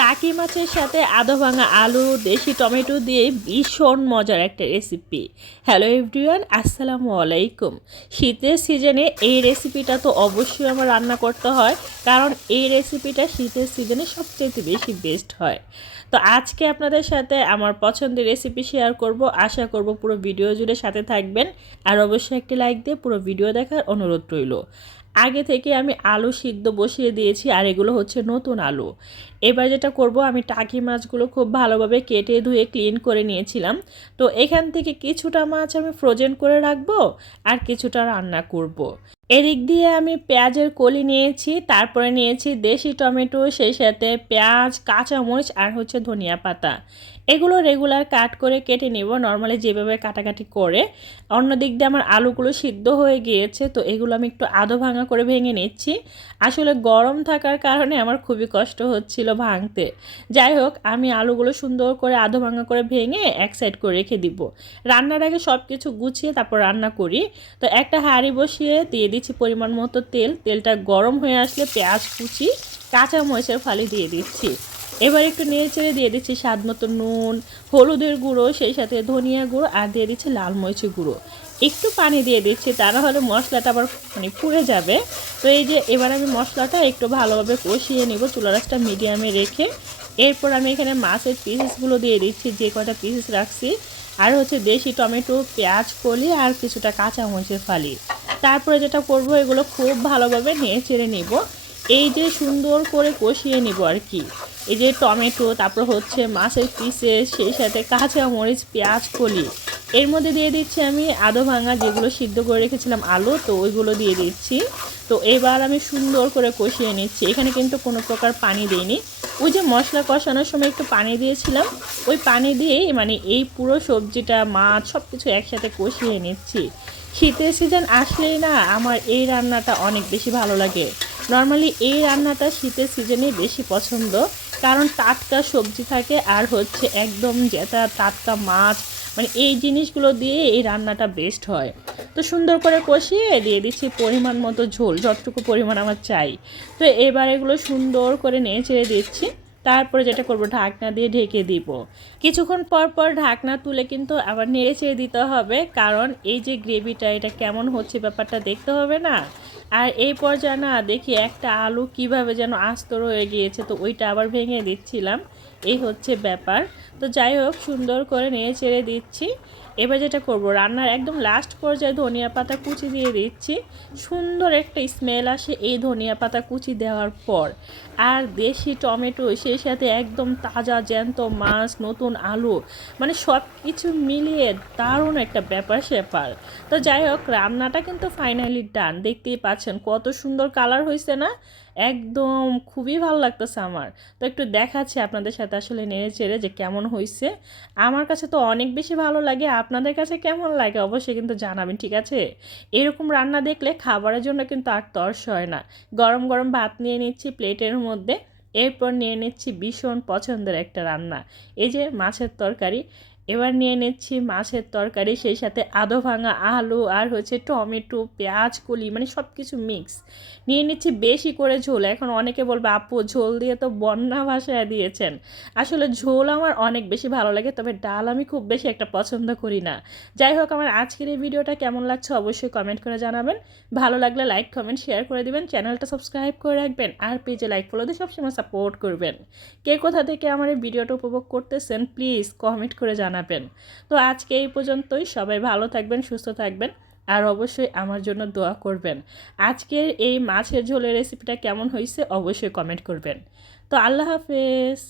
টাকি মাছের সাথে আধো ভাঙা আলু, দেশি টমেটো দিয়ে ভীষণ মজার একটা রেসিপি হ্যালো এভরিওয়ান আসসালামু আলাইকুম। শীতের সিজনে এই রেসিপিটা তো অবশ্যই আমার রান্না করতে হয়, কারণ এই রেসিপিটা শীতের সিজনে সবচেয়ে বেশি বেস্ট হয়। তো আজকে আপনাদের সাথে আমার পছন্দের রেসিপি শেয়ার করব। আশা করব পুরো ভিডিও জুড়ে সাথে থাকবেন, আর অবশ্যই একটি লাইক দিয়ে পুরো ভিডিও দেখার অনুরোধ রইল। আগে থেকে আমি আলু সিদ্ধ বসিয়ে দিয়েছি আর এগুলো হচ্ছে নতুন আলু। এবার যেটা করব, আমি টাকি মাছগুলো খুব ভালোভাবে কেটে ধুয়ে ক্লিন করে নিয়েছিলাম। তো এখান থেকে কিছুটা মাছ আমি ফ্রোজেন করে রাখব আর কিছুটা রান্না করব। এদিক দিয়ে আমি পেঁয়াজের কলি নিয়েছি, তারপরে নিয়েছি দেশি টমেটো, সেই সাথে পেঁয়াজ, কাঁচামরিচ আর হচ্ছে ধনিয়া পাতা। এগুলো রেগুলার কাট করে কেটে নেব। নর্মালি যেভাবে কাটাকাটি করে। অন্য দিক দিয়ে আমার আলুগুলো সিদ্ধ হয়ে গিয়েছে, তো এগুলো আমি একটু আধো ভাঙা করে ভেঙে নিচ্ছি। আসলে গরম থাকার কারণে আমার খুবই কষ্ট হচ্ছিল ভাঙতে। যাই হোক, আমি আলুগুলো সুন্দর করে আধো ভাঙা করে ভেঙে এক সাইড করে রেখে দিব। রান্নার আগে সব কিছু গুছিয়ে তারপর রান্না করি। তো একটা হাঁড়ি বসিয়ে দিয়ে দিচ্ছি পরিমাণ মতো তেল। তেলটা গরম হয়ে আসলে পেঁয়াজ কুচি কাঁচা মরিচের ফালি দিয়ে দিচ্ছি। এবার একটু নেড়ে চেড়ে দিয়ে দিচ্ছি স্বাদ মতো নুন, হলুদের গুঁড়ো, সেই সাথে ধনিয়া গুঁড়ো আর দিয়ে দিচ্ছি লাল মরিচের গুঁড়ো। একটু পানি দিয়ে দিচ্ছি, তা হলে মশলাটা আবার মানে পুড়ে যাবে। তো এই যে এবার আমি মশলাটা একটু ভালোভাবে কষিয়ে নিব, চুলা রাসটা মিডিয়ামে রেখে। এরপর আমি এখানে মাছের পিসেসগুলো দিয়ে দিচ্ছি, যে কটা পিসেস রাখছি। আর হচ্ছে দেশি টমেটো, পেঁয়াজ, কলি আর কিছুটা কাঁচা মরিচের ফালি। তারপরে যেটা করব, এগুলো খুব ভালোভাবে নেড়ে চেড়ে নিব। এই যে সুন্দর করে কষিয়ে নিব আর কি। এই যে টমেটো, তারপর হচ্ছে মাছের পিসেস সেই সাথে কাঁচা মরিচ, পেঁয়াজ, কলি। এর মধ্যে দিয়ে দিচ্ছি আমি আদো ভাঙা যেগুলো সিদ্ধ করে রেখেছিলাম আলু, তো ওইগুলো দিয়ে দিচ্ছি। তো এবার আমি সুন্দর করে কষিয়ে নিচ্ছি। এখানে কিন্তু কোনো প্রকার পানি দিইনি। ওই যে মশলা কষানোর সময় একটু পানি দিয়েছিলাম। ওই পানি দিয়েই মানে এই পুরো সবজিটা, মাছ সব কিছু একসাথে কষিয়ে নিচ্ছি। শীতের সিজন আসলেই না আমার এই রান্নাটা অনেক বেশি ভালো লাগে। নর্মালি এই রান্নাটা শীতের সিজনে বেশি পছন্দ। কারণ টাটকা সবজি থাকে আর হচ্ছে একদম যেটা টাটকা মাছ মানে এই জিনিসগুলো দিয়ে এই রান্নাটা বেস্ট হয়। তো সুন্দর করে কষিয়ে দিয়ে দিচ্ছি পরিমাণ মতো ঝোল, যতটুকু পরিমাণ আমার চাই। তো এবার এগুলো সুন্দর করে নিয়ে ছেড়ে দিচ্ছি। তারপরে যেটা করব, ঢাকনা দিয়ে ঢেকে দিব। কিছুক্ষণ পর পর ঢাকনা তুলে কিন্তু আবার নেড়ে চেড়ে দিতে হবে। কারণ এই যে গ্রেভিটা এটা কেমন হচ্ছে ব্যাপারটা দেখতে হবে না? আর এই পর্যায়ে না দেখি একটা আলু কীভাবে যেন আস্ত রয়ে গিয়েছে, তো ওইটা আবার ভেঙে দিচ্ছিলাম। এই হচ্ছে ব্যাপার। তো যাই হোক, সুন্দর করে নেড়ে চেড়ে দিচ্ছি। এবার যেটা করব, রান্নার একদম লাস্ট পর্যায়ে ধনিয়া পাতা কুচি দিয়ে দিচ্ছি। সুন্দর একটা স্মেল আসে এই ধনিয়া পাতা কুচি দেওয়ার পর। আর দেশি টমেটো, সেই সাথে একদম তাজা জ্যান্ত মাছ, নতুন আলু মানে সব কিছু মিলিয়ে দারুণ একটা ব্যাপার স্যাপার। তো যাই হোক, রান্নাটা কিন্তু ফাইনালি ডান দেখতেই পাচ্ছেন কত সুন্দর কালার হয়েছে না? একদম খুবই ভালো লাগতেছে আমার। তো একটু দেখাচ্ছি আপনাদের সাথে আসলে নেড়ে চেড়ে যে কেমন হয়েছে আমার কাছে তো অনেক বেশি ভালো লাগে, আপনাদের কাছে কেমন লাগে অবশ্যই কিন্তু জানাবেন, ঠিক আছে? এরকম রান্না দেখলে খাবারের জন্য কিন্তু আর তর্স হয় না। গরম গরম ভাত নিয়ে নিচ্ছি প্লেটের মধ্যে, এরপর নিয়ে নিচ্ছি ভীষণ পছন্দের একটা রান্না। এই যে মাছের তরকারি এবার নিয়ে নিচ্ছি মাছের তরকারি, সেই সাথে আদো ভাঙা আলু আর হচ্ছে টমেটো, পেঁয়াজ, কলি মানে সব কিছু মিক্স নিয়ে নিচ্ছি বেশি করে ঝোল। এখন অনেকে বলবে, আপু, ঝোল দিয়ে তো বন্যা ভাষায় দিয়েছেন। আসলে ঝোল আমার অনেক বেশি ভালো লাগে, তবে ডাল আমি খুব বেশি একটা পছন্দ করি না। যাই হোক, আমার আজকের এই ভিডিওটা কেমন লাগছে অবশ্যই কমেন্ট করে জানাবেন। ভালো লাগলে লাইক কমেন্ট শেয়ার করে দিবেন, চ্যানেলটা সাবস্ক্রাইব করে রাখবেন, আর পেজে লাইক ফলো দিয়ে সবসময় সাপোর্ট করবেন। কে কোথা থেকে আমার এই ভিডিওটা উপভোগ করতেছেন প্লিজ কমেন্ট করে জানাবেন। জানাবেন। তো আজকে এই পর্যন্তই। সবাই ভালো থাকবেন, সুস্থ থাকবেন আর অবশ্যই আমার জন্য দোয়া করবেন। আজকের এই মাছের ঝোলের রেসিপিটা কেমন হয়েছে অবশ্যই কমেন্ট করবেন। তো আল্লাহ হাফেজ।